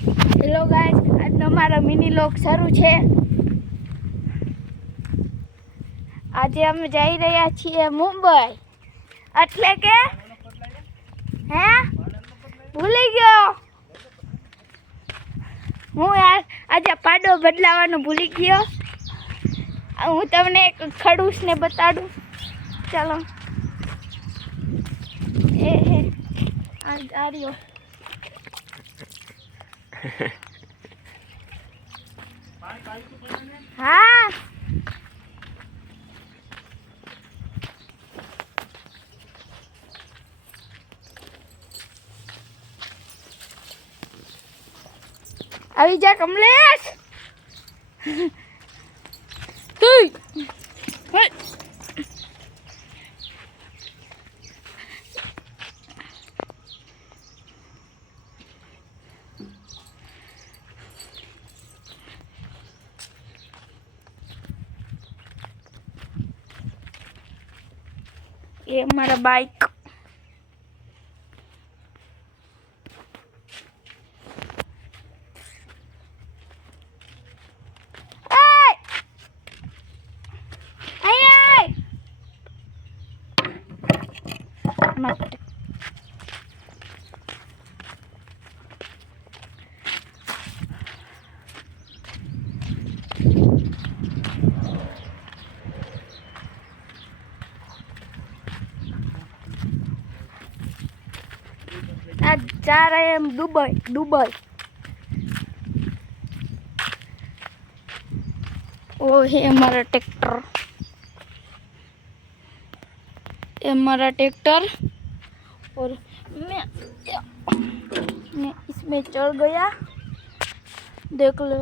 Hello guys, આજનો અમારો mini લોક શરૂ છે। આજે અમે જઈ રહ્યા છીએ મુંબઈ, એટલે કે હે ભૂલી ગયો હું યાર, આજે પાડો બદલાવાનું ભૂલી ગયો। હું તમને એક ખડૂસને બતાડું, ચાલો એ હે આ રહ્યો। हाँ अभी जा कमलेश तू ये हमारा बाइक आज जा रहे हैं हम दुबई। वो है हमारा ट्रैक्टर, ये हमारा ट्रैक्टर। और मैं इसमें चढ़ गया, देख लो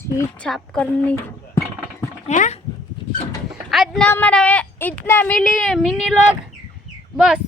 सीट साफ करनी है। आज ना हमारा इतना मिनी लोग बस।